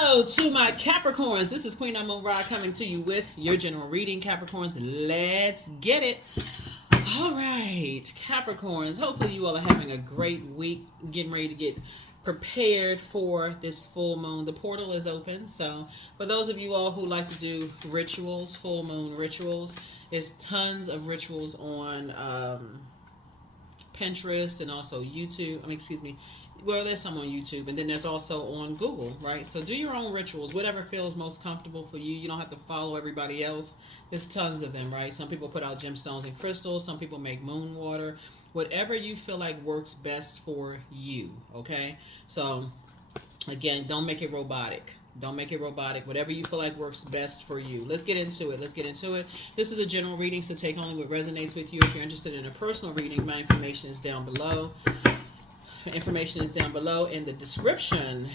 Hello to my Capricorns. This is Queen Amun Ra coming to you with your general reading, Capricorns. Let's get it. All right, Capricorns. Hopefully you all are having a great week, getting ready to get prepared for this full moon. The portal is open. So for those of you all who like to do rituals, full moon rituals, there's tons of rituals on Pinterest and also YouTube. Well, there's some on YouTube, and then there's also on Google, right? So do your own rituals, whatever feels most comfortable for you. You don't have to follow everybody else. There's tons of them, right? Some people put out gemstones and crystals. Some people make moon water. Whatever you feel like works best for you, okay? So, again, don't make it robotic. Don't make it robotic. Whatever you feel like works best for you. Let's get into it. This is a general reading, so take only what resonates with you. If you're interested in a personal reading, my information is down below. Information is down below in the description.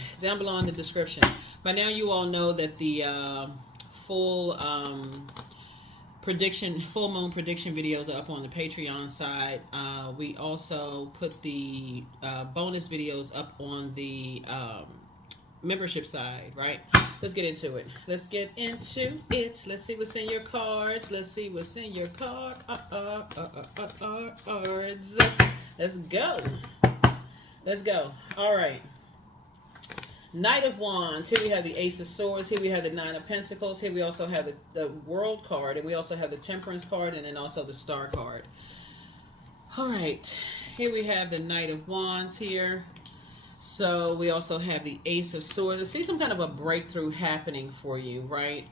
By now you all know that the full moon prediction videos are up on the Patreon side. We also put the bonus videos up on the membership side, right? Let's get into it. Let's see what's in your cards. Let's go. All right. Knight of Wands. Here we have the Ace of Swords. Here we have the Nine of Pentacles. Here we also have the World card. And we also have the Temperance card. And then also the Star card. All right. Here we have the Knight of Wands here. So we also have the Ace of Swords. I see some kind of a breakthrough happening for you, right?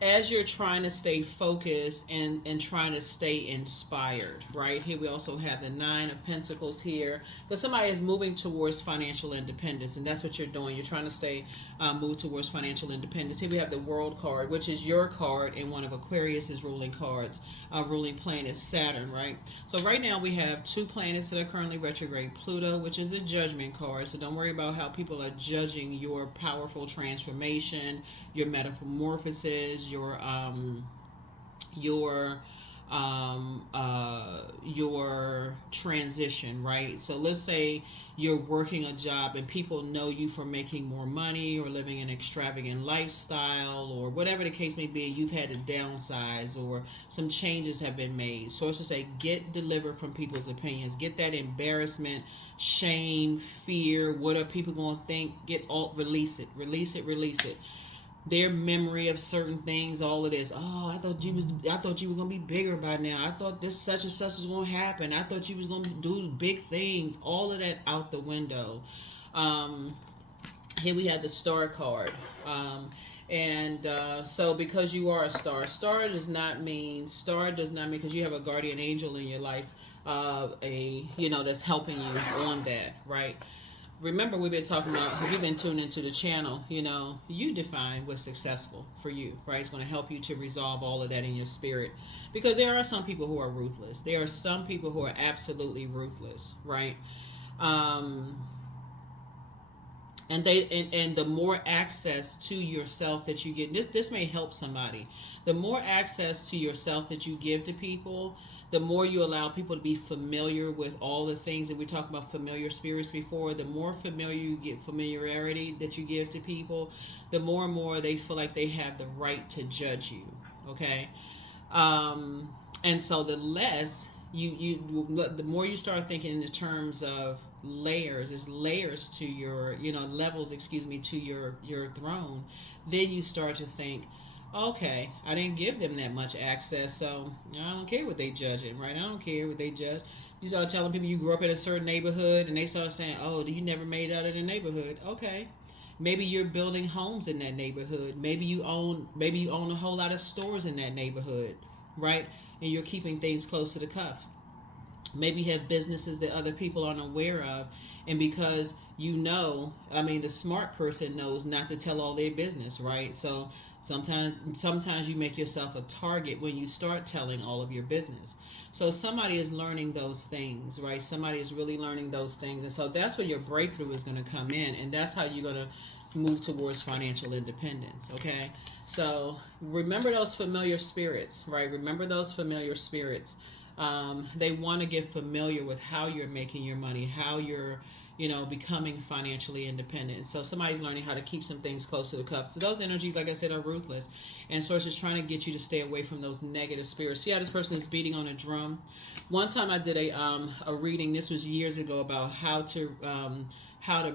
As you're trying to stay focused and trying to stay inspired, right? Here we also have the Nine of Pentacles here. Because somebody is moving towards financial independence, and that's what you're doing. You're trying to move towards financial independence. Here we have the World card, which is your card, and one of Aquarius's ruling cards. Ruling planet Saturn, right? So right now we have two planets that are currently retrograde. Pluto, which is a judgment card. So don't worry about how people are judging your powerful transformation, your metamorphosis, your transition, right? So let's say you're working a job and people know you for making more money or living an extravagant lifestyle or whatever the case may be. You've had to downsize or some changes have been made. Sources say get delivered from people's opinions. Get that embarrassment, shame, fear. What are people going to think? Release it. Their memory of certain things, all of this. Oh, I thought you were gonna be bigger by now. I thought this such and such was gonna happen. I thought you was gonna do big things. All of that out the window. Here we have the Star card. So because you are a star does not mean because you have a guardian angel in your life, that's helping you on that, right? Remember, we've been talking about, if you've been tuned into the channel, you define what's successful for you, right? It's going to help you to resolve all of that in your spirit. Because there are some people who are ruthless. There are some people who are absolutely ruthless, right? And the more access to yourself that you get, this may help somebody. The more access to yourself that you give to people, the more you allow people to be familiar with all the things that we talked about, familiar spirits before, the more familiarity that you give to people, the more and more they feel like they have the right to judge you, okay? And so the less the more you start thinking in the terms of layers to your, levels, to your throne, then you start to think, okay, I didn't give them that much access, so I don't care what they judging, right? I don't care what they judge. You start telling people you grew up in a certain neighborhood, and they start saying, oh, you never made it out of the neighborhood. Okay. Maybe you're building homes in that neighborhood. Maybe you own a whole lot of stores in that neighborhood, right? And you're keeping things close to the cuff. Maybe you have businesses that other people aren't aware of, and because the smart person knows not to tell all their business, right? So sometimes you make yourself a target when you start telling all of your business. So somebody is learning those things, right? Somebody is really learning those things. And so that's where your breakthrough is going to come in. And that's how you're going to move towards financial independence, okay? So remember those familiar spirits, right? Remember those familiar spirits. They want to get familiar with how you're making your money, how you're becoming financially independent. So somebody's learning how to keep some things close to the cuff. So those energies, like I said, are ruthless. And Source is trying to get you to stay away from those negative spirits. See how this person is beating on a drum? One time I did a reading, this was years ago, about how to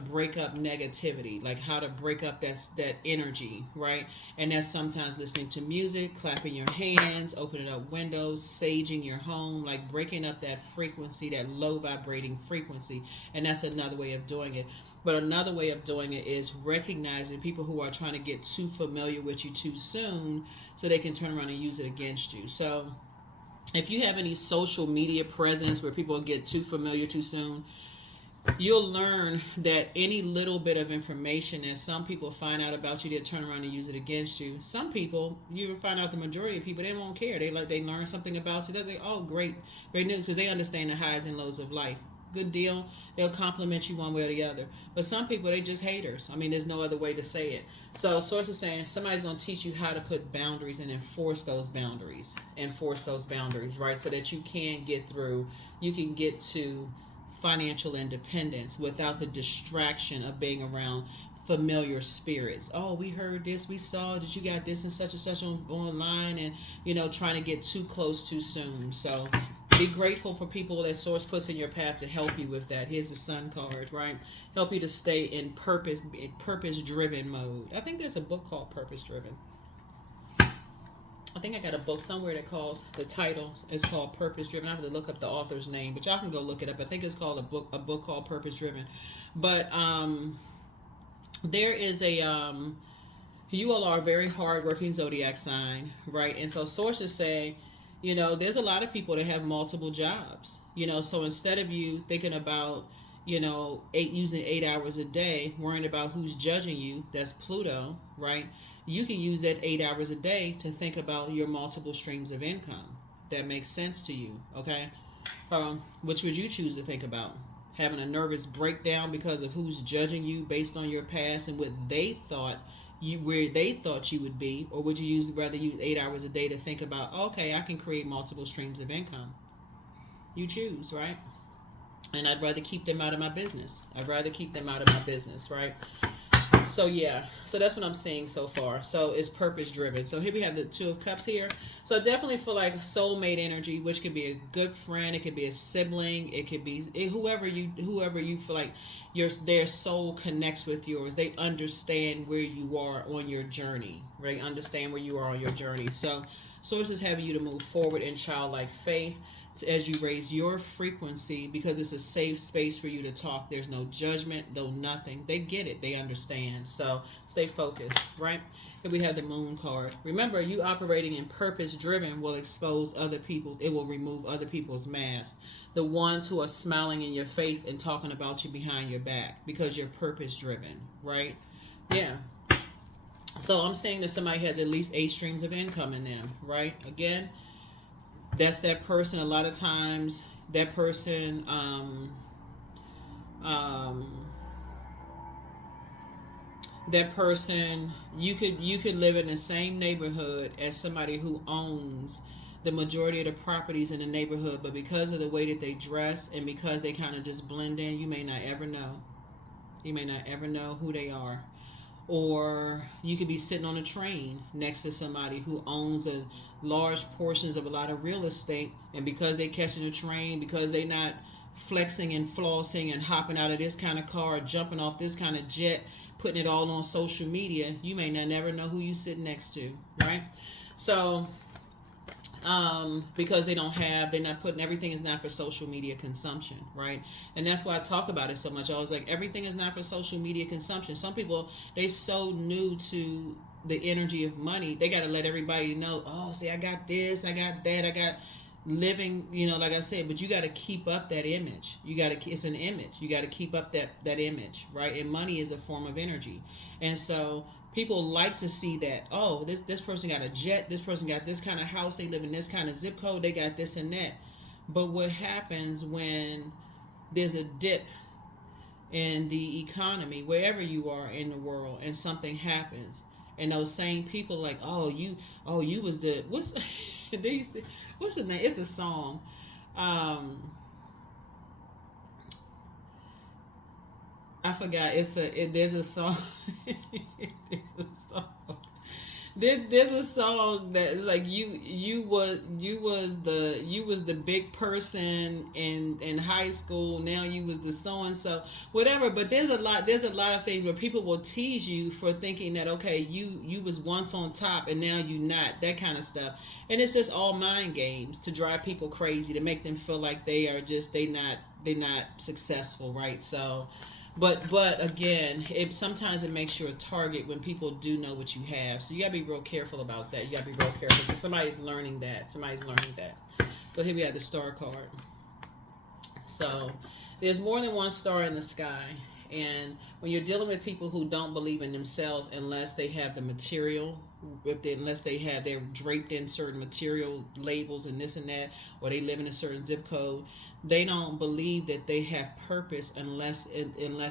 break up negativity, like how to break up that energy, right? And that's sometimes listening to music, clapping your hands, opening up windows, saging your home, like breaking up that frequency, that low vibrating frequency. And that's another way of doing it. But another way of doing it is recognizing people who are trying to get too familiar with you too soon so they can turn around and use it against you. So if you have any social media presence where people get too familiar too soon, you'll learn that any little bit of information that some people find out about you, they'll turn around and use it against you. Some people, you will find out the majority of people, they won't care. They learn something about you. They'll say, oh, great news, because they understand the highs and lows of life. Good deal. They'll compliment you one way or the other. But some people, they just haters. I mean, there's no other way to say it. So Source is saying somebody's going to teach you how to put boundaries and enforce those boundaries. Right? So that you can get through, you can get to financial independence without the distraction of being around familiar spirits. Oh, we heard this, we saw that you got this and such online, and trying to get too close too soon. So be grateful for people that Source puts in your path to help you with that. Here's the Sun card, right? Help you to stay in purpose driven mode. I think there's a book called Purpose Driven. I think I got a book somewhere that calls, the title is called Purpose Driven. I have to look up the author's name, but y'all can go look it up. I think it's called a book called Purpose Driven. But there is you all are a very hardworking zodiac sign, right? And so Source is saying, there's a lot of people that have multiple jobs, so instead of you thinking about, using 8 hours a day, worrying about who's judging you, that's Pluto, right? You can use that 8 hours a day to think about your multiple streams of income. That makes sense to you, okay? Which would you choose to think about? Having a nervous breakdown because of who's judging you based on your past and what they thought where they thought you would be, or would you rather use 8 hours a day to think about, okay, I can create multiple streams of income? You choose, right? And I'd rather keep them out of my business. Right? So yeah, so that's what I'm seeing so far. So it's purpose driven. So here we have the Two of Cups here. So definitely feel like soulmate energy, which could be a good friend, it could be a sibling, it could be whoever you feel like their soul connects with yours. They understand where you are on your journey, right? So Source is having you to move forward in childlike faith as you raise your frequency, because it's a safe space for you to talk. There's no judgment, no nothing. They get it. They understand. So stay focused, right? Here we have the Moon card. Remember, you operating in purpose driven will expose other people's, it will remove other people's masks. The ones who are smiling in your face and talking about you behind your back, because you're purpose driven, right? Yeah. So I'm saying that somebody has at least 8 streams of income in them, right? Again, that's that person. A lot of times that person you could live in the same neighborhood as somebody who owns the majority of the properties in the neighborhood, but because of the way that they dress and because they kind of just blend in, you may not ever know who they are. Or you could be sitting on a train next to somebody who owns a large portions of a lot of real estate, and because they catching a train, because they not flexing and flossing and hopping out of this kind of car, jumping off this kind of jet, putting it all on social media, you may not never know who you sit next to, right? So because they're not putting, everything is not for social media consumption, right? And that's why I talk about it so much. I was like, everything is not for social media consumption. Some people, they so new to the energy of money, they got to let everybody know, oh, see, I got this, I got that, I got living, like I said, but you got to keep up that image. It's an image. You got to keep up that image, right? And money is a form of energy. And so people like to see that, oh, this person got a jet, this person got this kind of house, they live in this kind of zip code, they got this and that. But what happens when there's a dip in the economy, wherever you are in the world, and something happens, and those same people like, you was the, what's the name? It's a song. I forgot. There's a song. There's a song. There's a song that's like you was the big person in high school. Now you was the so and so whatever. But there's a lot of things where people will tease you for thinking that, okay, you was once on top and now you not, that kind of stuff. And it's just all mind games to drive people crazy, to make them feel like they not successful, right? So but again, sometimes it makes you a target when people do know what you have. So you gotta be real careful about that. You gotta be real careful. So somebody's learning that. So here we have the star card. So there's more than one star in the sky. And when you're dealing with people who don't believe in themselves unless they have the material, unless they're draped in certain material labels and this and that, or they live in a certain zip code, they don't believe that they have purpose unless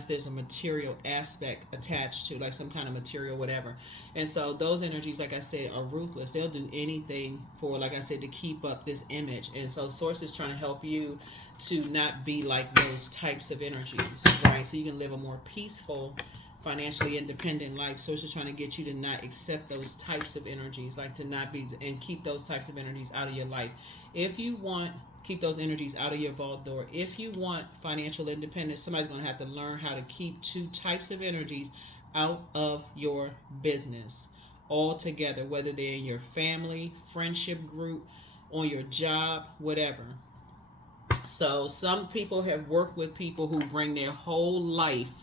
there's a material aspect attached to, like some kind of material, whatever. And so those energies, like I said, are ruthless. They'll do anything for, like I said, to keep up this image. And so Source is trying to help you to not be like those types of energies, right? So you can live a more peaceful, financially independent life. So it's just trying to get you to not accept those types of energies, like to not be, and keep those types of energies out of your life. If you want, keep those energies out of your vault door. If you want financial independence, somebody's going to have to learn how to keep two types of energies out of your business altogether, whether they're in your family, friendship group, on your job, whatever. So some people have worked with people who bring their whole life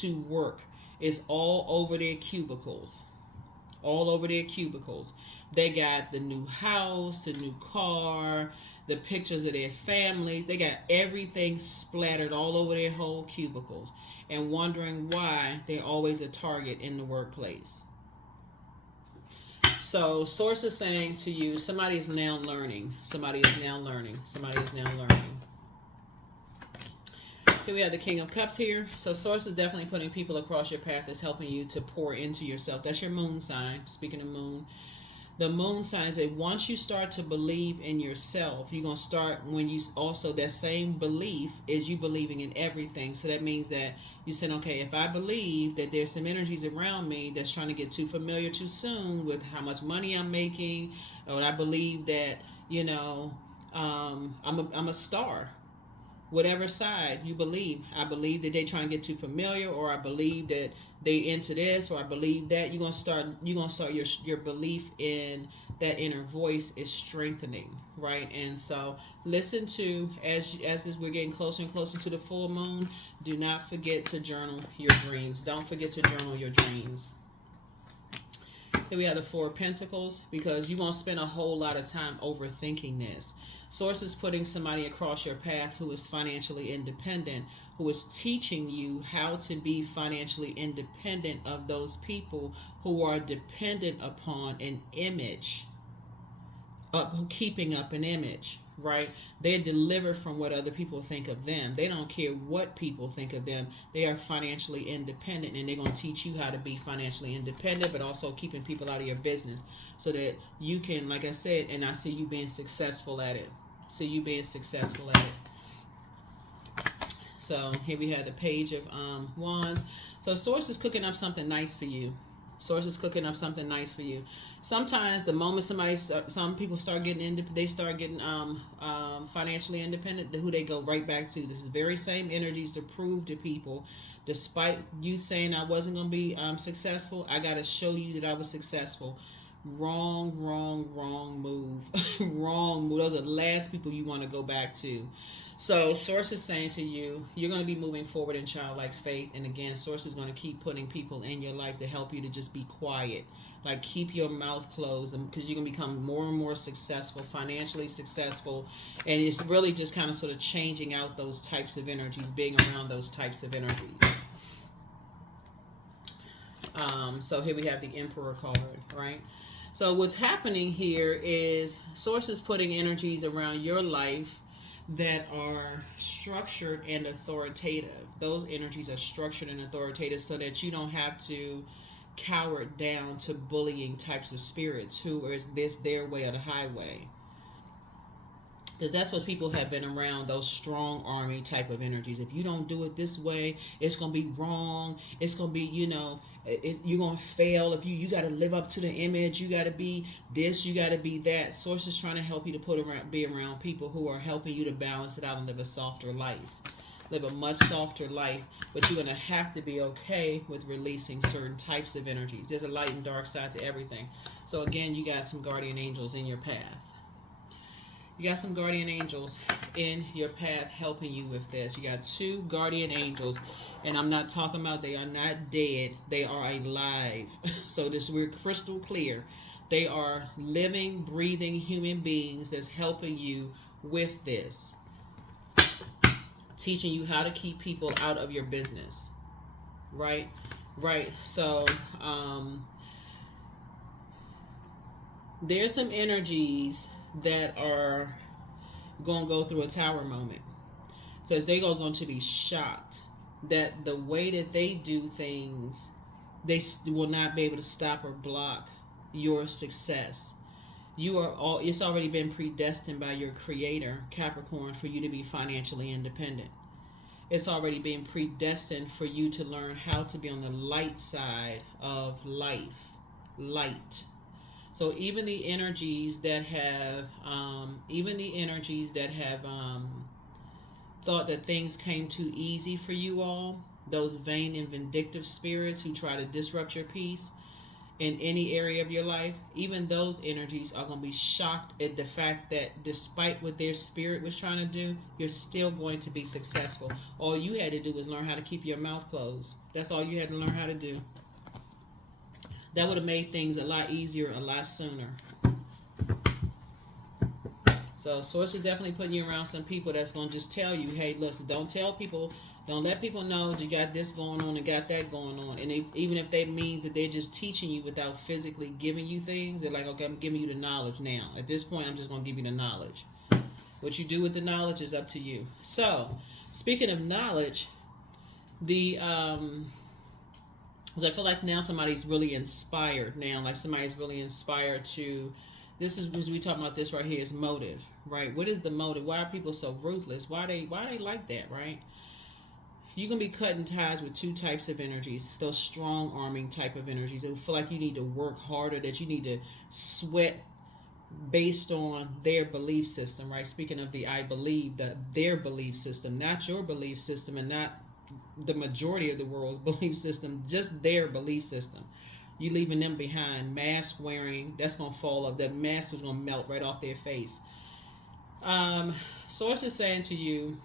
to work. It's all over their cubicles. All over their cubicles. They got the new house, the new car, the pictures of their families. They got everything splattered all over their whole cubicles, and wondering why they're always a target in the workplace. So Source is saying to you, somebody is now learning. Somebody is now learning. Somebody is now learning. Here we have the King of Cups here. So Source is definitely putting people across your path that's helping you to pour into yourself. That's your moon sign. Speaking of moon, the moon sign is that once you start to believe in yourself, you're going to start, when you also, that same belief is you believing in everything. So that means that you said, okay, if I believe that there's some energies around me that's trying to get too familiar too soon with how much money I'm making, or I believe that, I'm a star. Whatever side you believe, I believe that they try and get too familiar, or I believe that they into this, or I believe that you're gonna start your belief in that inner voice is strengthening, right? And so listen to, as this, we're getting closer and closer to the full moon, do not forget to journal your dreams. Don't forget to journal your dreams. Here we have the Four of Pentacles, because you won't spend a whole lot of time overthinking this. Source is putting somebody across your path who is financially independent, who is teaching you how to be financially independent of those people who are dependent upon an image, keeping up an image, right? They're delivered from what other people think of them. They don't care what people think of them. They are financially independent, and they're going to teach you how to be financially independent, but also keeping people out of your business so that you can, like I said, and I see you being successful at it. So here we have the Page of Wands. So Source is cooking up something nice for you. Sometimes the moment some people start getting financially independent, who they go right back to. This is very same energies to prove to people, despite you saying I wasn't going to be successful, I got to show you that I was successful. Wrong move. Wrong move. Those are the last people you want to go back to. So Source is saying to you, you're going to be moving forward in childlike faith. And again, Source is going to keep putting people in your life to help you to just be quiet. Like, keep your mouth closed, because you're going to become more and more successful, financially successful. And it's really just kind of sort of changing out those types of energies, being around those types of energies. So here we have the Emperor card, right? So what's happening here is Source is putting energies around your life that are structured and authoritative. Those energies are structured and authoritative so that you don't have to cower down to bullying types of spirits who is this their way or the highway. Because that's what people have been around, those strong army type of energies. If you don't do it this way, it's going to be wrong. It's going to be, you're going to fail. If you got to live up to the image, you got to be this, you got to be that. Source is trying to help you to be around people who are helping you to balance it out and live a softer life. Live a much softer life, but you're going to have to be okay with releasing certain types of energies. There's a light and dark side to everything. So again, you got some guardian angels in your path. You got some guardian angels in your path helping you with this. You got 2 guardian angels, and I'm not talking about they are not dead. They are alive. So we're crystal clear. They are living, breathing human beings that's helping you with this. Teaching you how to keep people out of your business. Right? So, there's some energies that are going to go through a tower moment, because they are going to be shocked that the way that they do things, they will not be able to stop or block your success. It's already been predestined by your creator, Capricorn, for you to be financially independent. It's already been predestined for you to learn how to be on the light side of life. Light. So even the energies that have, thought that things came too easy for you all, those vain and vindictive spirits who try to disrupt your peace in any area of your life, even those energies are going to be shocked at the fact that despite what their spirit was trying to do, you're still going to be successful. All you had to do was learn how to keep your mouth closed. That's all you had to learn how to do. That would have made things a lot easier, a lot sooner. So Source is definitely putting you around some people that's going to just tell you, hey, listen, don't let people know that you got this going on and got that going on. And even if that means that they're just teaching you without physically giving you things, they're like, okay, I'm giving you the knowledge now. At this point, I'm just going to give you the knowledge. What you do with the knowledge is up to you. So, speaking of knowledge, because I feel like now somebody's really inspired now. Like somebody's really inspired to, we talking about this right here, is motive, right? What is the motive? Why are people so ruthless? Why they like that, right? You can be cutting ties with 2 types of energies. Those strong arming type of energies. They feel like you need to work harder, that you need to sweat based on their belief system, right? Speaking of the I believe, their belief system, not your belief system, and not the majority of the world's belief system, just their belief system. You leaving them behind, mask wearing, that's going to fall off. That mask is going to melt right off their face. Source is saying to you,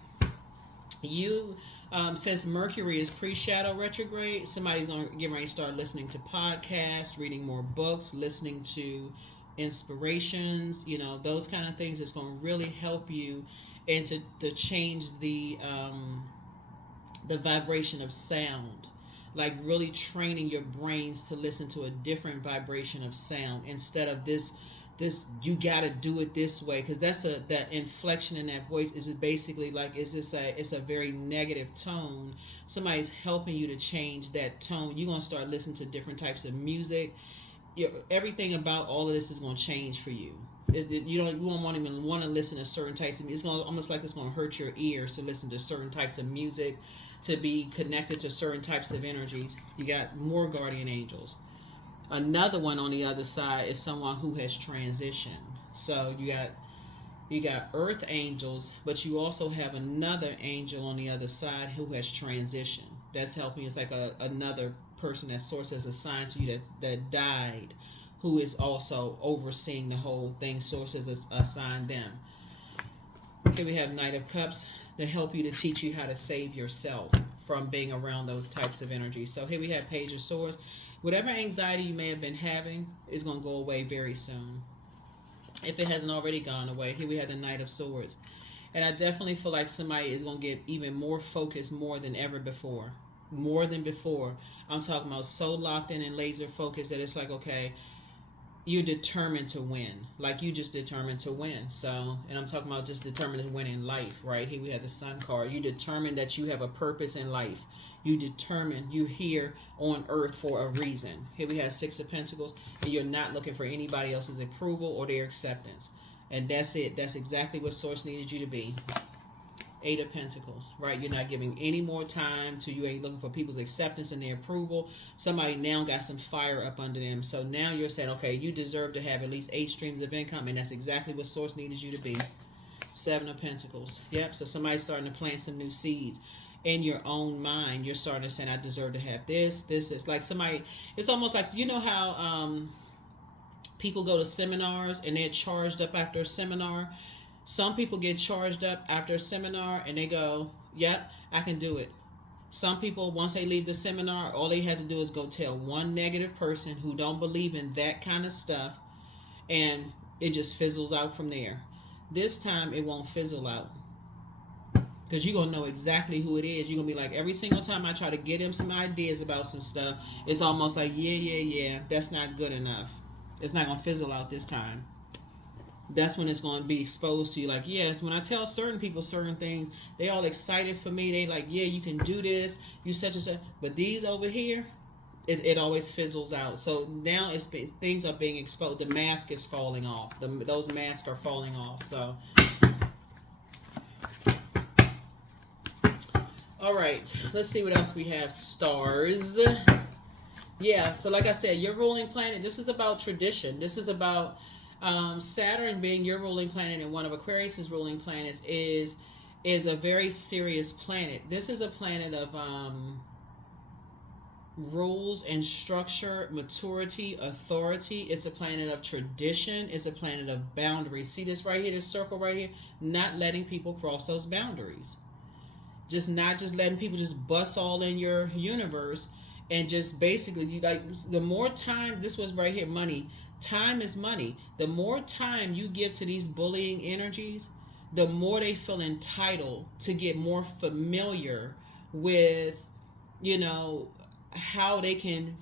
since Mercury is pre-shadow retrograde, somebody's going to get ready to start listening to podcasts, reading more books, listening to inspirations, those kind of things. It's going to really help you and to change the vibration of sound, like really training your brains to listen to a different vibration of sound instead of this you got to do it this way, because that inflection in that voice is basically like it's a very negative tone. Somebody's helping you to change that tone. You're going to start listening to different types of music. Everything about all of this is going to change for you. You won't even want to listen to certain types of music. It's going to, almost like it's going to hurt your ears to listen to certain types of music, to be connected to certain types of energies. You got more guardian angels. Another one on the other side is someone who has transitioned. So you got earth angels, but you also have another angel on the other side who has transitioned. That's helping. It's like another person that Source has assigned to you that died, who is also overseeing the whole thing. Source has assigned them. Here we have Knight of Cups, to help you, to teach you how to save yourself from being around those types of energies. So here we have Page of Swords. Whatever anxiety you may have been having is going to go away very soon, if it hasn't already gone away. Here we have the Knight of Swords. And I definitely feel like somebody is going to get even more focused more than ever before. More than before. I'm talking about so locked in and laser focused that it's like, okay, you're determined to win. Like you just determined to win. So, and I'm talking about just determined to win in life, right? Here we have the Sun card. You determined that you have a purpose in life. You determined you're here on earth for a reason. Here we have Six of Pentacles, and you're not looking for anybody else's approval or their acceptance. And that's it. That's exactly what Source needed you to be. 8 of Pentacles, right? You're not giving any more time to, you ain't looking for people's acceptance and their approval. Somebody now got some fire up under them. So now you're saying, okay, you deserve to have at least 8 streams of income. And that's exactly what Source needed you to be. 7 of Pentacles. Yep. So somebody's starting to plant some new seeds in your own mind. You're starting to say, I deserve to have this. It's like somebody, it's almost like, you know how people go to seminars and they're charged up after a seminar. Some people get charged up after a seminar and they go, yep, I can do it. Some people, once they leave the seminar, all they had to do is go tell one negative person who don't believe in that kind of stuff, and it just fizzles out from there. This time it won't fizzle out, because you're going to know exactly who it is. You're going to be like, every single time I try to get him some ideas about some stuff, it's almost like, yeah, that's not good enough. It's not going to fizzle out this time. That's when it's going to be exposed to you. Like, yes, when I tell certain people certain things, they all excited for me. They like, yeah, you can do this. You such and such. But these over here, it always fizzles out. So now things are being exposed. The mask is falling off. Those masks are falling off. So, all right. Let's see what else we have. Stars. Yeah. So like I said, your ruling planet, this is about tradition. This is about... Saturn being your ruling planet and one of Aquarius's ruling planets is a very serious planet. This is a planet of rules and structure, maturity, authority. It's a planet of tradition. It's a planet of boundaries. See this right here, this circle right here? Not letting people cross those boundaries. Not just letting people just bust all in your universe, and just basically, you like, the more time, this was right here, money. Time is money. The more time you give to these bullying energies, the more they feel entitled to get more familiar with, how they can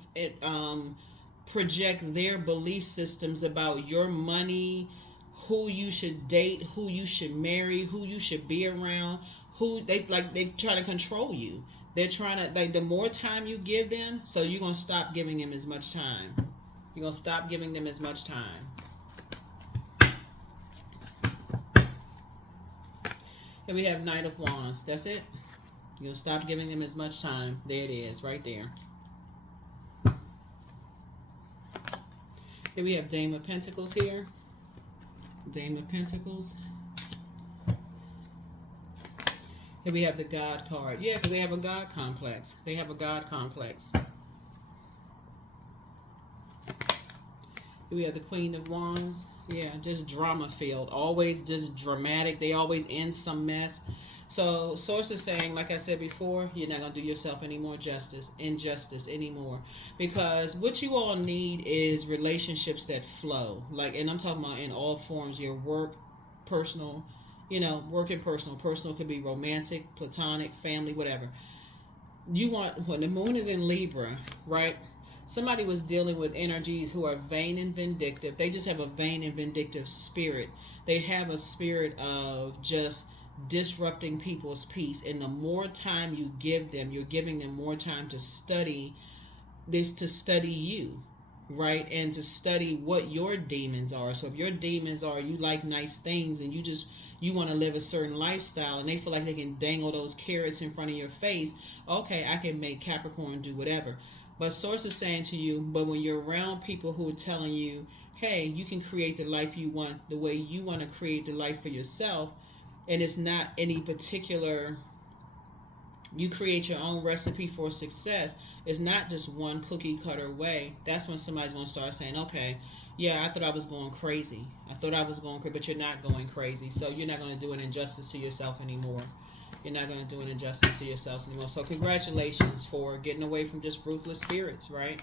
project their belief systems about your money, who you should date, who you should marry, who you should be around, they try to control you. They're trying to, the more time you give them, so you're going to stop giving them as much time. You're going to stop giving them as much time. Here we have Knight of Wands. That's it. You're going to stop giving them as much time. There it is, right there. Here we have Dame of Pentacles here. Dame of Pentacles. Here we have the God card. Yeah, because they have a God complex. They have a God complex. We have the Queen of Wands. Yeah, just drama filled. Always just dramatic. They always end some mess. So Source is saying, like I said before, you're not going to do yourself any more injustice anymore. Because what you all need is relationships that flow. And I'm talking about in all forms, your work, personal, work and personal. Personal could be romantic, platonic, family, whatever. When the moon is in Libra, right? Somebody was dealing with energies who are vain and vindictive. They just have a vain and vindictive spirit. They have a spirit of just disrupting people's peace. And the more time you give them, you're giving them more time to study you, right? And to study what your demons are. So if your demons are, you like nice things and you want to live a certain lifestyle, and they feel like they can dangle those carrots in front of your face, okay, I can make Capricorn do whatever. But Source is saying to you, but when you're around people who are telling you, hey, you can create the life you want the way you want to create the life for yourself, and it's not any particular, you create your own recipe for success. It's not just one cookie cutter way. That's when somebody's going to start saying, okay, yeah, I thought I was going crazy. But you're not going crazy. So you're not going to do an injustice to yourself anymore. You're not going to do an injustice to yourselves anymore. So congratulations for getting away from just ruthless spirits, right?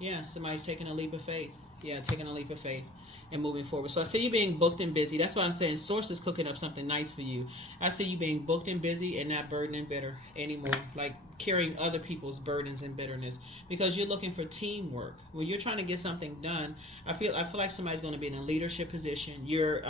Yeah, somebody's taking a leap of faith. Yeah, taking a leap of faith and moving forward. So I see you being booked and busy. That's why I'm saying Source is cooking up something nice for you. I see you being booked and busy and not burdened and bitter anymore. Like carrying other people's burdens and bitterness, because you're looking for teamwork. When you're trying to get something done, I feel like somebody's going to be in a leadership position. You're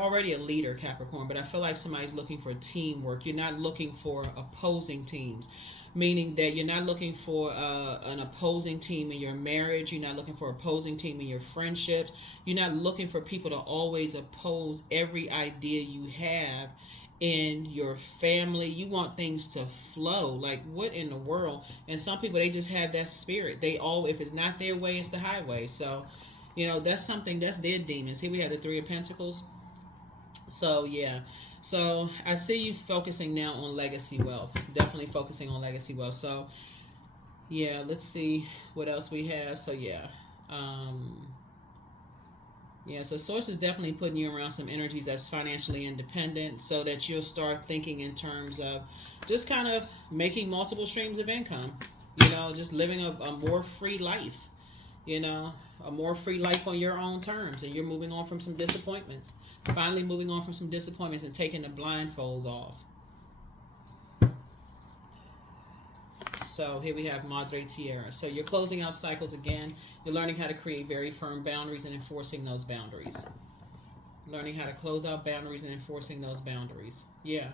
already a leader, Capricorn, but I feel like somebody's looking for teamwork. You're not looking for opposing teams. meaning that you're not looking for an opposing team in your marriage. You're not looking for opposing team in your friendships. You're not looking for people to always oppose every idea you have in your family. You want things to flow. Like, what in the world? And some people, they just have that spirit. They all, if it's not their way, it's the highway. So, that's something, that's their demons. Here we have the Three of Pentacles. So yeah, so I see you focusing now on legacy wealth. Definitely focusing on legacy wealth. So yeah, let's see what else we have. So yeah, so Source is definitely putting you around some energies that's financially independent, so that you'll start thinking in terms of just kind of making multiple streams of income. Just living a more free life. A more free life on your own terms, and you're moving on from some disappointments. Finally moving on from some disappointments and taking the blindfolds off. So here we have Madre Tierra. So you're closing out cycles again. You're learning how to create very firm boundaries and enforcing those boundaries. Learning how to close out boundaries and enforcing those boundaries. Yeah.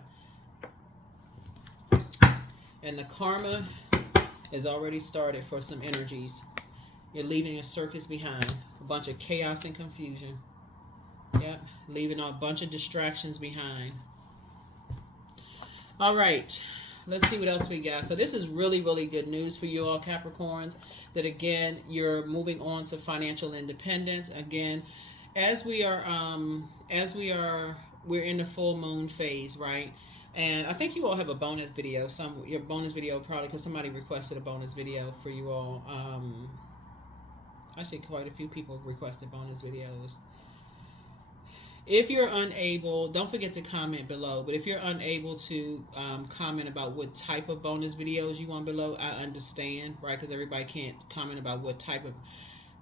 And the karma has already started for some energies. You're leaving a circus behind. A bunch of chaos and confusion. Yep. Leaving a bunch of distractions behind. All right. Let's see what else we got. So this is really, really good news for you all, Capricorns. That again, you're moving on to financial independence. Again, we're in the full moon phase, right? And I think you all have a bonus video. Your bonus video, probably because somebody requested a bonus video for you all. Actually, quite a few people requested bonus videos. If you're unable, don't forget to comment below. But if you're unable to comment about what type of bonus videos you want below, I understand, right? Because everybody can't comment about what type of...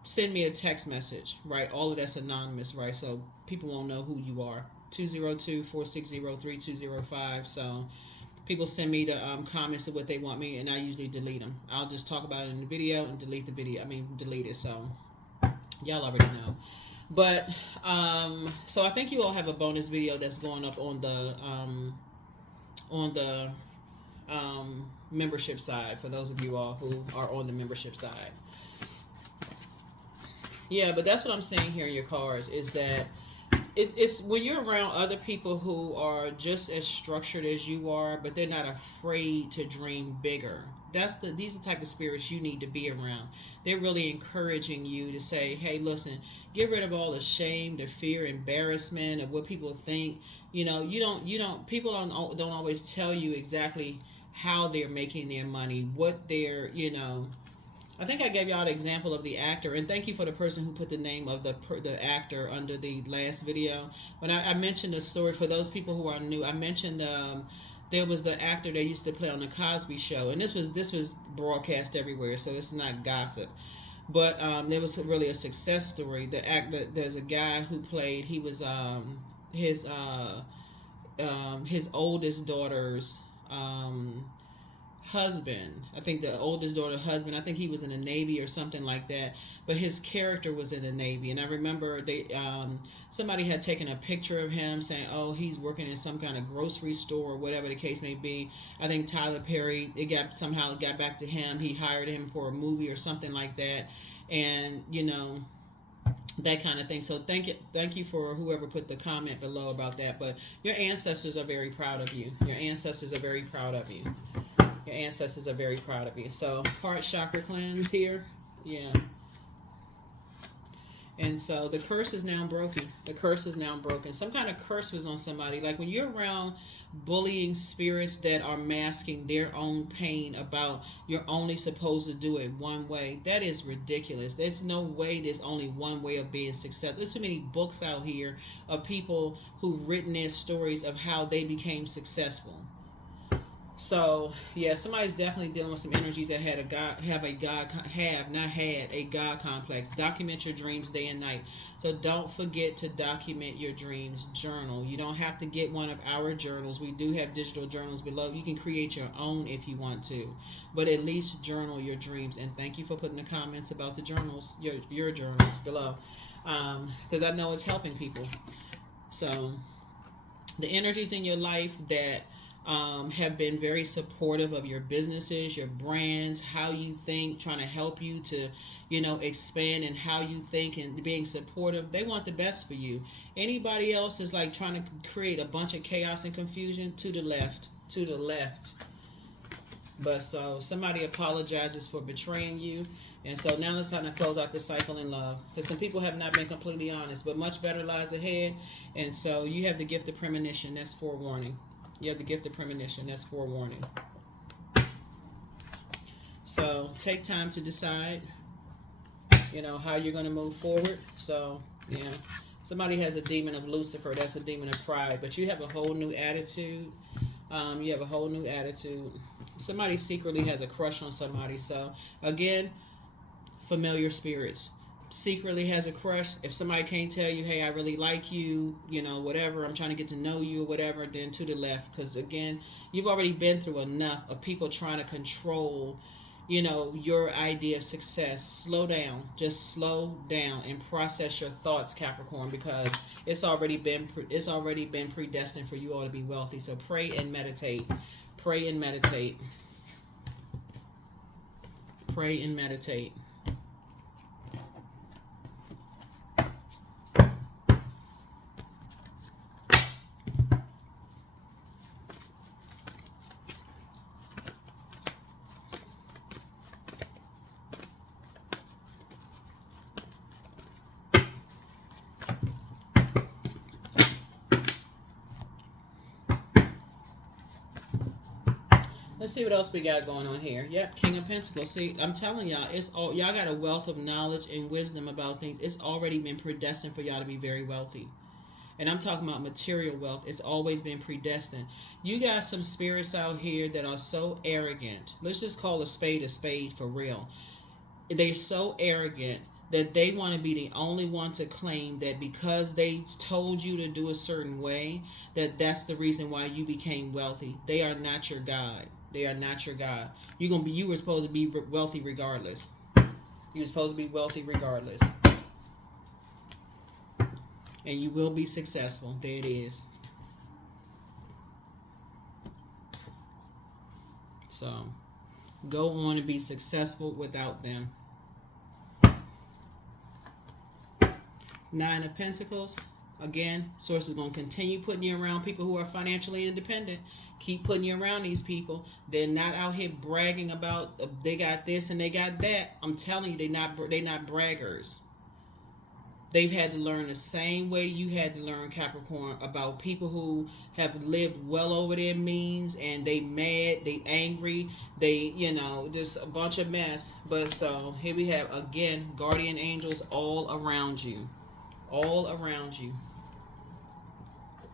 Send me a text message, right? All of that's anonymous, right? So people won't know who you are. 202-460-3205. So people send me the comments of what they want me, and I usually delete them. I'll just talk about it in the video and delete the video. Delete it. So y'all already know. But so I think you all have a bonus video that's going up on the membership side, for those of you all who are on the membership side. Yeah, but that's what I'm saying here in your cards, is that it's when you're around other people who are just as structured as you are, but they're not afraid to dream bigger. These are the type of spirits you need to be around. They're really encouraging you to say, hey, listen, get rid of all the shame, the fear, embarrassment of what people think. People don't always tell you exactly how they're making their money, what they're, I think I gave y'all the example of the actor, and thank you for the person who put the name of the actor under the last video. When I mentioned the story, for those people who are new, I mentioned there was the actor that used to play on the Cosby Show, and this was broadcast everywhere, so it's not gossip. But there was really a success story. There's a guy who played. He was his oldest daughter's husband. I think the oldest daughter's husband. I think he was in the Navy or something like that. But his character was in the Navy, and I remember somebody had taken a picture of him saying, "Oh, he's working in some kind of grocery store or whatever the case may be." I think Tyler Perry, somehow got back to him. He hired him for a movie or something like that, and that kind of thing. So thank you for whoever put the comment below about that. But your ancestors are very proud of you. Your ancestors are very proud of you. Your ancestors are very proud of you. So heart chakra cleanse here. Yeah. And so the curse is now broken. The curse is now broken. Some kind of curse was on somebody. Like when you're around bullying spirits that are masking their own pain about you're only supposed to do it one way, that is ridiculous. There's no way there's only one way of being successful. There's too many books out here of people who've written their stories of how they became successful. So yeah, somebody's definitely dealing with some energies that have a God complex. Document your dreams day and night. So don't forget to document your dreams. Journal. You don't have to get one of our journals. We do have digital journals below. You can create your own if you want to, but at least journal your dreams. And thank you for putting the comments about the journals, your journals below, because I know it's helping people. So the energies in your life that have been very supportive of your businesses, your brands, how you think, trying to help you to, expand and how you think and being supportive. They want the best for you. Anybody else is like trying to create a bunch of chaos and confusion, to the left, to the left. But so somebody apologizes for betraying you. And so now it's time to close out the cycle in love. Because some people have not been completely honest, but much better lies ahead. And so you have the gift of premonition. That's forewarning. You have the gift of premonition. That's forewarning. So take time to decide, how you're going to move forward. So, yeah. Somebody has a demon of Lucifer. That's a demon of pride. But you have a whole new attitude. You have a whole new attitude. Somebody secretly has a crush on somebody. So, again, familiar spirits. Secretly has a crush. If somebody can't tell you, hey, I really like you, whatever, I'm trying to get to know you or whatever, then to the left. Because, again, you've already been through enough of people trying to control, your idea of success. Slow down. Just slow down and process your thoughts, Capricorn, because it's already been predestined for you all to be wealthy. So pray and meditate. Pray and meditate. Pray and meditate. Let's see what else we got going on here. Yep, King of Pentacles. See, I'm telling y'all, it's all y'all got a wealth of knowledge and wisdom about things. It's already been predestined for y'all to be very wealthy. And I'm talking about material wealth. It's always been predestined. You got some spirits out here that are so arrogant. Let's just call a spade for real. They're so arrogant that they want to be the only one to claim that because they told you to do a certain way, that's the reason why you became wealthy. They are not your God. They are not your God. You were supposed to be wealthy regardless. You were supposed to be wealthy regardless. And you will be successful. There it is. So, go on and be successful without them. Nine of Pentacles. Again, Source is going to continue putting you around people who are financially independent. Keep putting you around these people. They're not out here bragging about they got this and they got that. I'm telling you, they're not braggers. They've had to learn the same way you had to learn, Capricorn, about people who have lived well over their means and they mad, they angry, they, just a bunch of mess. But so here we have, again, guardian angels all around you. All around you.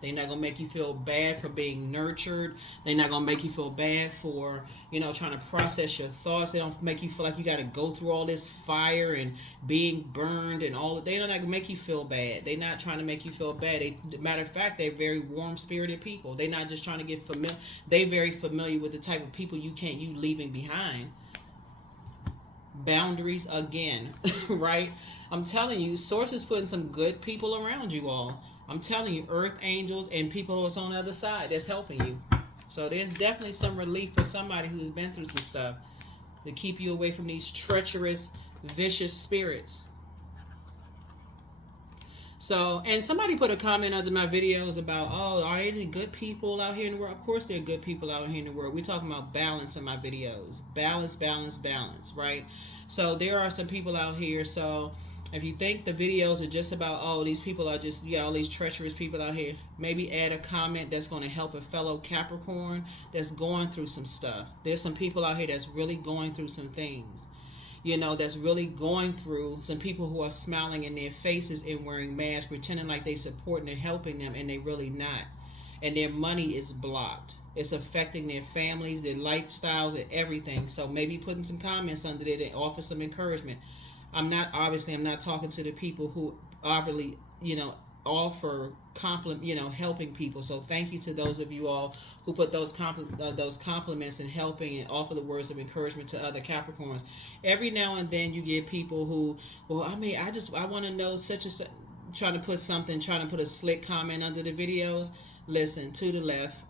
They're not going to make you feel bad for being nurtured. They're not going to make you feel bad for, trying to process your thoughts. They don't make you feel like you got to go through all this fire and being burned and all. They don't make you feel bad. They're not trying to make you feel bad. Matter of fact, they're very warm-spirited people. They're not just trying to get familiar. They're very familiar with the type of people you leaving behind. Boundaries again, right? I'm telling you, Source is putting some good people around you all. I'm telling you, earth angels and people who's on the other side that's helping you. So there's definitely some relief for somebody who's been through some stuff to keep you away from these treacherous, vicious spirits. So, and somebody put a comment under my videos about, are there any good people out here in the world? Of course there are good people out here in the world. We're talking about balance in my videos. Balance, balance, balance, right? So there are some people out here. So if you think the videos are just about, these people are just, all these treacherous people out here, maybe add a comment that's going to help a fellow Capricorn that's going through some stuff. There's some people out here that's really going through some things, that's really going through some people who are smiling in their faces and wearing masks, pretending like they supporting and helping them, and they really not. And their money is blocked. It's affecting their families, their lifestyles, and everything. So maybe putting some comments under there to offer some encouragement. I'm not talking to the people who obviously, offer helping people. So thank you to those of you all who put those compliments and helping and offer the words of encouragement to other Capricorns. Every now and then you get people who, I want to know such and such, trying to put a slick comment under the videos. Listen, to the left,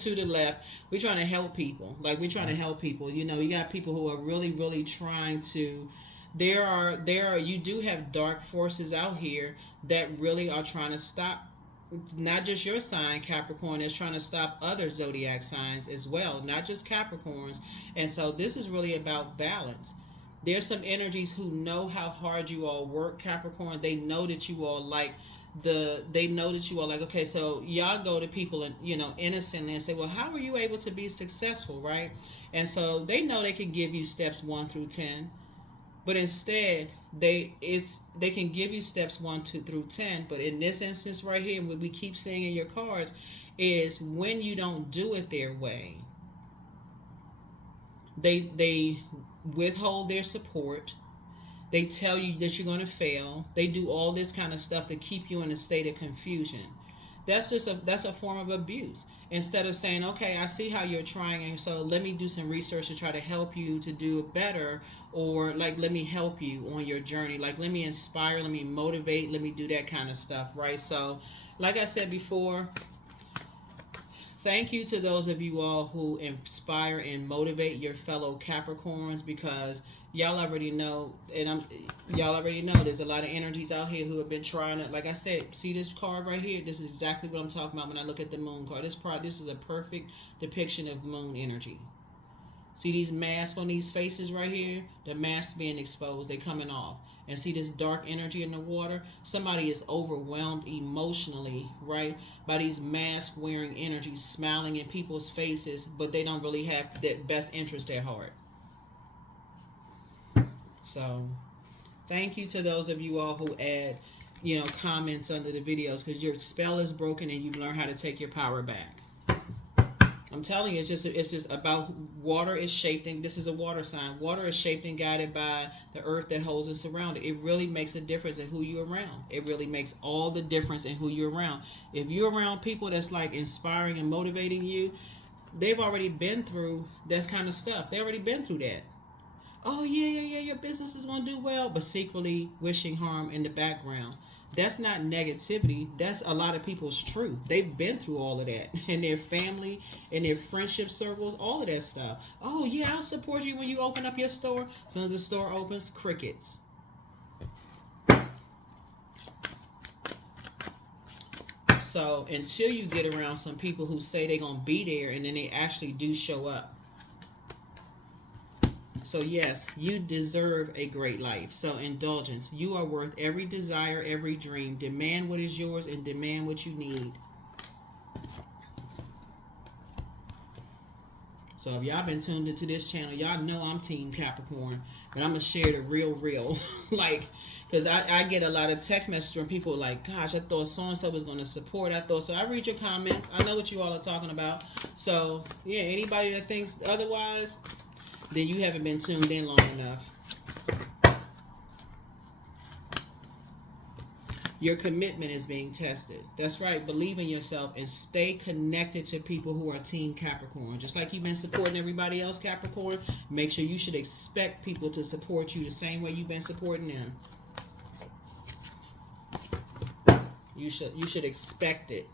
to the left. We're trying to help people. Like, we're trying to help people. You know, you got people who are really, really trying to. There are. You do have dark forces out here that really are trying to stop. Not just your sign, Capricorn, is trying to stop other zodiac signs as well, not just Capricorns. And so this is really about balance. There's some energies who know how hard you all work, Capricorn. They know that you all they know that you are like, okay, so y'all go to people and, you know, innocently and say, well, how were you able to be successful, right? And so they know they can give you steps 1 through 10, but instead they can give you steps 1 2 through 10. But in this instance right here, what we keep seeing in your cards is when you don't do it their way, they withhold their support. They tell you that you're going to fail. They do all this kind of stuff to keep you in a state of confusion. That's a form of abuse. Instead of saying, okay, I see how you're trying, and so let me do some research to try to help you to do it better, or like, let me help you on your journey. Like, let me inspire, let me motivate, let me do that kind of stuff, right? So, like I said before, thank you to those of you all who inspire and motivate your fellow Capricorns, because y'all already know, y'all already know there's a lot of energies out here who have been trying to, like I said, see this card right here? This is exactly what I'm talking about when I look at the moon card. This is a perfect depiction of moon energy. See these masks on these faces right here? The masks being exposed, they coming off. And see this dark energy in the water? Somebody is overwhelmed emotionally, right, by these mask wearing energies smiling in people's faces, but they don't really have their best interest at heart. So, thank you to those of you all who add, you know, comments under the videos, because your spell is broken and you've learned how to take your power back. I'm telling you, it's just about water is shaped, and this is a water sign. Water is shaped and guided by the earth that holds and surrounds it. It really makes a difference in who you're around. It really makes all the difference in who you're around. If you're around people that's like inspiring and motivating you, they've already been through that kind of stuff. They already been through that. Oh, yeah, your business is going to do well, but secretly wishing harm in the background. That's not negativity. That's a lot of people's truth. They've been through all of that in their family, in their friendship circles, all of that stuff. Oh, yeah, I'll support you when you open up your store. As soon as the store opens, crickets. So until you get around some people who say they're going to be there and then they actually do show up. So yes, you deserve a great life. So indulgence. You are worth every desire, every dream. Demand what is yours and demand what you need. So if y'all been tuned into this channel, y'all know I'm Team Capricorn. But I'm going to share the real. Like, because I get a lot of text messages from people like, gosh, I thought so-and-so was going to support. So I read your comments. I know what you all are talking about. So, yeah, anybody that thinks otherwise, then you haven't been tuned in long enough. Your commitment is being tested. That's right. Believe in yourself and stay connected to people who are Team Capricorn. Just like you've been supporting everybody else, Capricorn, make sure you should expect people to support you the same way you've been supporting them. You should expect it.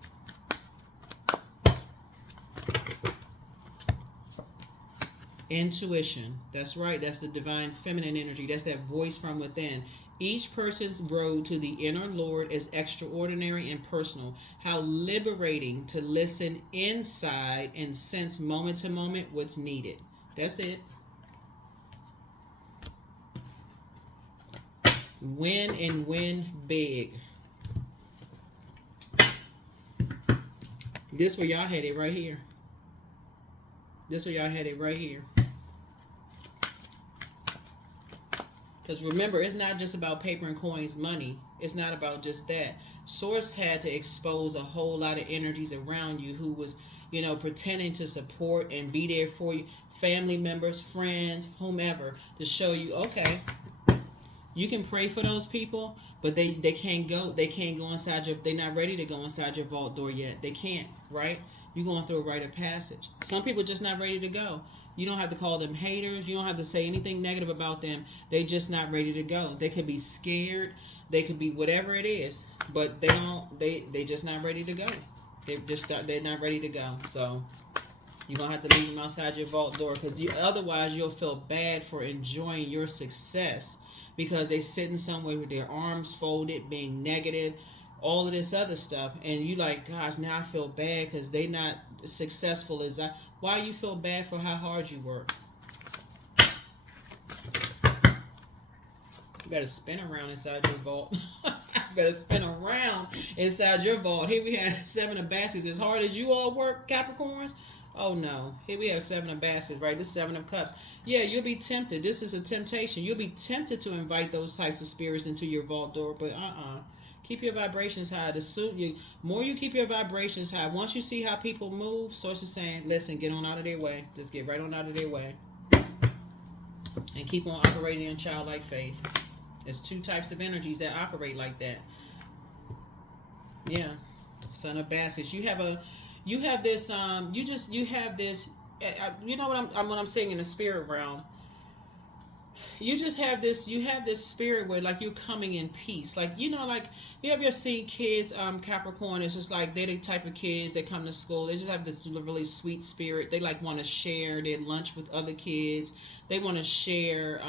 Intuition. That's right. That's the divine feminine energy. That's that voice from within. Each person's road to the inner Lord is extraordinary and personal. How liberating to listen inside and sense moment to moment what's needed. That's it. Win and win big. This where y'all headed right here. This where y'all headed right here. Because remember, it's not just about paper and coins, money. It's not about just that. Source had to expose a whole lot of energies around you who was, you know, pretending to support and be there for you. Family members, friends, whomever, to show you, okay, you can pray for those people, but they can't go inside your, they're not ready to go inside your vault door yet. They can't, right? You're going through a rite of passage. Some people just not ready to go. You don't have to call them haters. You don't have to say anything negative about them. They just not ready to go. They could be scared. They could be whatever it is, but they just not ready to go. They're not ready to go. So you're going to have to leave them outside your vault door, because otherwise you'll feel bad for enjoying your success, because they're sitting somewhere with their arms folded, being negative, all of this other stuff. And you like, gosh, now I feel bad because they're not successful as I. Why you feel bad for how hard you work? You better spin around inside your vault. You better spin around inside your vault. Here we have 7 of baskets. As hard as you all work, Capricorns. Oh no. Here we have 7 of baskets, right? This 7 of cups. Yeah, you'll be tempted. This is a temptation. You'll be tempted to invite those types of spirits into your vault door, but keep your vibrations high. The more you keep your vibrations high, once you see how people move, source is saying, listen, get on out of their way. Just get right on out of their way. And keep on operating in childlike faith. There's 2 types of energies that operate like that. Yeah. Son of baskets. You have this, you know what I'm saying in the spirit realm. You have this spirit where like you're coming in peace. Like, like you ever seen kids, Capricorn, it's just like they're the type of kids that come to school. They just have this really sweet spirit. They like want to share their lunch with other kids. They want to share,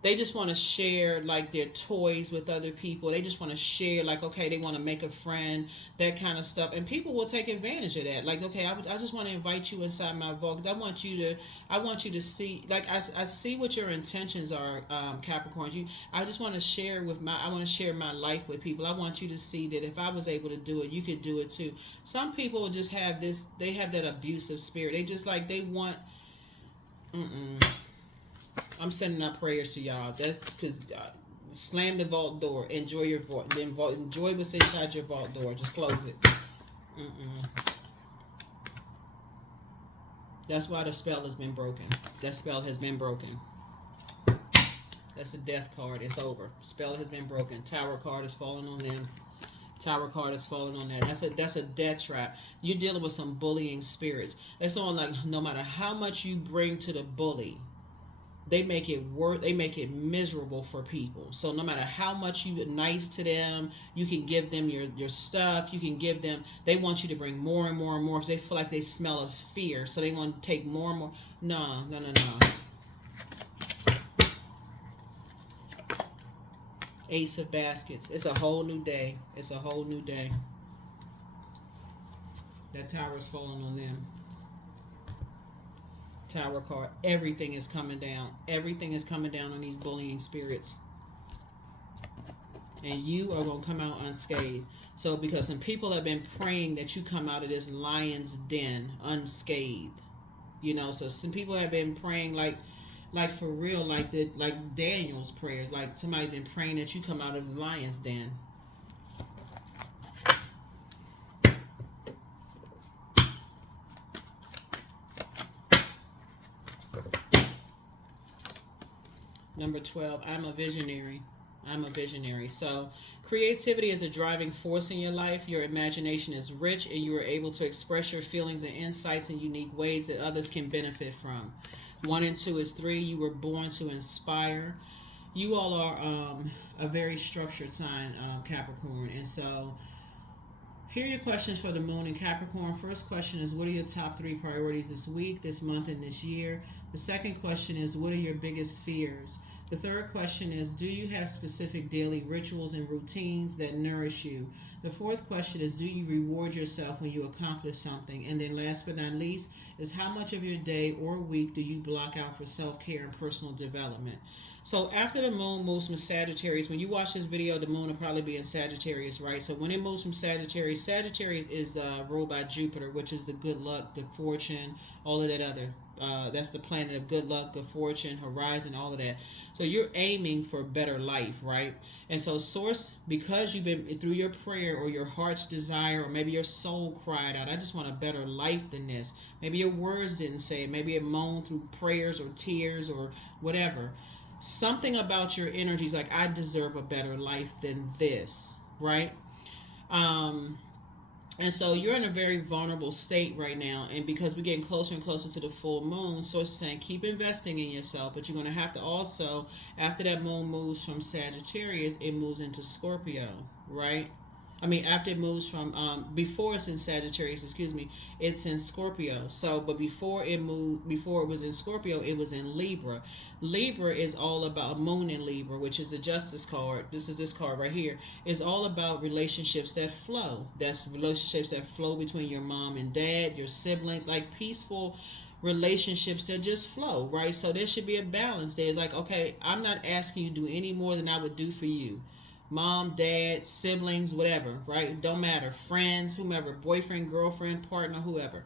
they just want to share like their toys with other people. They just want to share, like, okay, they want to make a friend, that kind of stuff. And people will take advantage of that. Like, okay, I just want to invite you inside my vault because I want you to see, like, I see what your intentions are, Capricorns. I just want to share I want to share my life with people. I want you to see that if I was able to do it, you could do it too. Some people just have they have that abusive spirit. They just like, they want, I'm sending out prayers to y'all. That's because slam the vault door. Enjoy your vault. Enjoy what's inside your vault door. Just close it. That's why the spell has been broken. That spell has been broken. That's a death card. It's over. Spell has been broken. Tower card is falling on them. Tower card is falling on that. That's a death trap. You're dealing with some bullying spirits. That's on, like, no matter how much you bring to the bully, they make it miserable for people. So no matter how much you are nice to them, you can give them your stuff, you can give them, they want you to bring more and more and more because they feel like they smell of fear. So they want to take more and more. No. Ace of baskets. It's a whole new day. It's a whole new day. That tower is falling on them. Tower card. Everything is coming down. Everything is coming down on these bullying spirits. And you are going to come out unscathed. So because some people have been praying that you come out of this lion's den unscathed. So some people have been praying like for real, like Daniel's prayers. Like somebody's been praying that you come out of the lion's den. Number 12, I'm a visionary. So creativity is a driving force in your life. Your imagination is rich and you are able to express your feelings and insights in unique ways that others can benefit from. 1 and 2 is 3. You were born to inspire. You all are a very structured sign, Capricorn. And so here are your questions for the moon in Capricorn. First question is, what are your top 3 priorities this week, this month, and this year? The second question is, what are your biggest fears? The third question is, do you have specific daily rituals and routines that nourish you? The fourth question is, do you reward yourself when you accomplish something? And then last but not least is, how much of your day or week do you block out for self-care and personal development? So after the moon moves from Sagittarius, when you watch this video, the moon will probably be in Sagittarius, right? So when it moves from Sagittarius, Sagittarius is ruled by Jupiter, which is the good luck, good fortune, all of that other. That's the planet of good luck, good fortune, horizon, all of that. So you're aiming for a better life, right? And so source, because you've been through your prayer or your heart's desire, or maybe your soul cried out, I just want a better life than this. Maybe your words didn't say it. Maybe it moaned through prayers or tears or whatever. Something about your energy is like, I deserve a better life than this, right? And so you're in a very vulnerable state right now. And because we're getting closer and closer to the full moon, so it's saying keep investing in yourself. But you're going to have to also, after that moon moves from Sagittarius, it moves into Scorpio, right? I mean, after it moves from before it's in Sagittarius, excuse me, it's in Scorpio. So, but before it was in Scorpio, it was in Libra. Libra is all about Moon in Libra, which is the Justice card. This is this card right here. Is all about relationships that flow. That's relationships that flow between your mom and dad, your siblings, like peaceful relationships that just flow, right? So there should be a balance there. It's like, okay, I'm not asking you to do any more than I would do for you. Mom, dad, siblings, whatever, right? Don't matter. Friends, whomever, boyfriend, girlfriend, partner, whoever.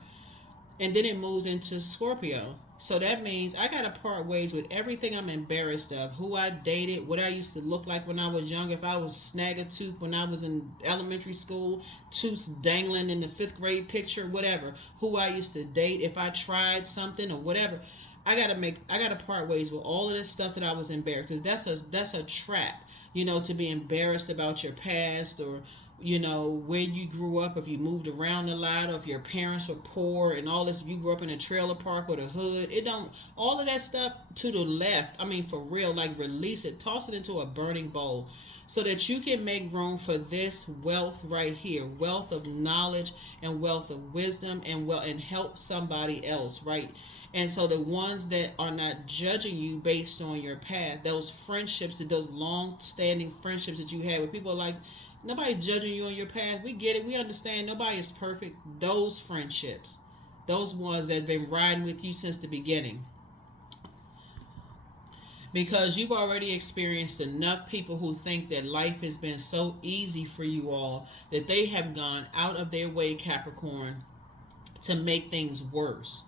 And then it moves into Scorpio. So that means I got to part ways with everything I'm embarrassed of. Who I dated, what I used to look like when I was young. If I was snag a tooth when I was in elementary school, tooths dangling in the 5th grade picture, whatever. Who I used to date, if I tried something or whatever. I gotta part ways with all of this stuff that I was embarrassed, because that's a trap, to be embarrassed about your past, or where you grew up, if you moved around a lot, or if your parents were poor and all this, if you grew up in a trailer park or the hood. It don't, all of that stuff to the left. I mean, for real, like, release it, toss it into a burning bowl, so that you can make room for this wealth right here, wealth of knowledge and wealth of wisdom, and help somebody else, right? And so the ones that are not judging you based on your path, those friendships, those long-standing friendships that you had with people, like, nobody's judging you on your path. We get it. We understand. Nobody is perfect. Those friendships, those ones that have been riding with you since the beginning. Because you've already experienced enough people who think that life has been so easy for you all that they have gone out of their way, Capricorn, to make things worse.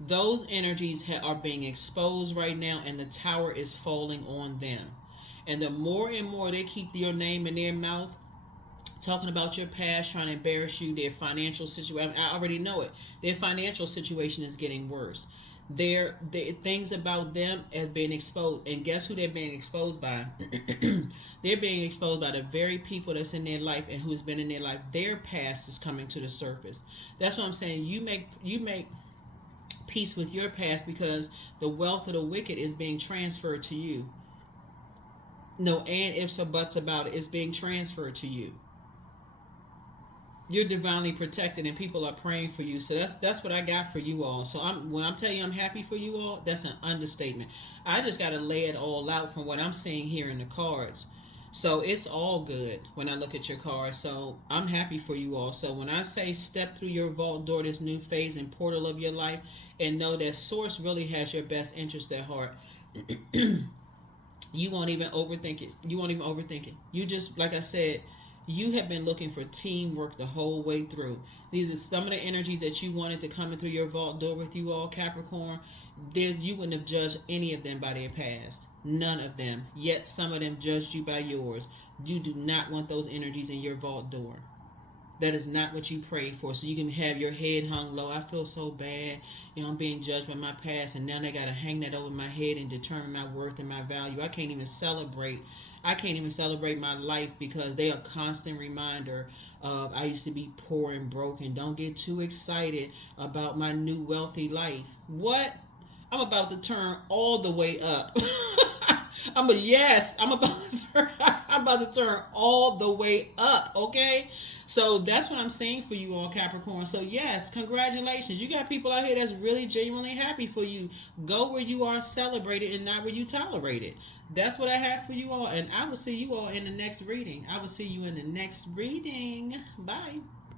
Those energies are being exposed right now, and the tower is falling on them. And the more and more they keep your name in their mouth, talking about your past, trying to embarrass you, their financial situation, I already know it. Their financial situation is getting worse. Their things about them has been exposed. And guess who they're being exposed by? They're being exposed by the very people that's in their life and who's been in their life. Their past is coming to the surface. That's what I'm saying. You make peace with your past, because the wealth of the wicked is being transferred to you. No and ifs or buts about it. It's being transferred to you. You're divinely protected, and people are praying for you. So that's what I got for you all. So when I'm telling you I'm happy for you all, that's an understatement. I just got to lay it all out from what I'm seeing here in the cards. So it's all good when I look at your cards. So I'm happy for you all. So when I say step through your vault door, this new phase and portal of your life, and know that Source really has your best interest at heart. You won't even overthink it. You just, like I said, you have been looking for teamwork the whole way through. These are some of the energies that you wanted to come in through your vault door with you all, Capricorn. You wouldn't have judged any of them by their past. None of them. Yet some of them judged you by yours. You do not want those energies in your vault door. That is not what you prayed for. So you can have your head hung low. I feel so bad. I'm being judged by my past, and now they got to hang that over my head and determine my worth and my value. I can't even celebrate my life, because they are a constant reminder of I used to be poor and broke, and don't get too excited about my new wealthy life. What? I'm about to turn all the way up. I'm about to turn all the way up, okay? So that's what I'm saying for you all, Capricorn. So yes, congratulations. You got people out here that's really genuinely happy for you. Go where you are celebrated and not where you tolerate it. That's what I have for you all. And I will see you all in the next reading. Bye.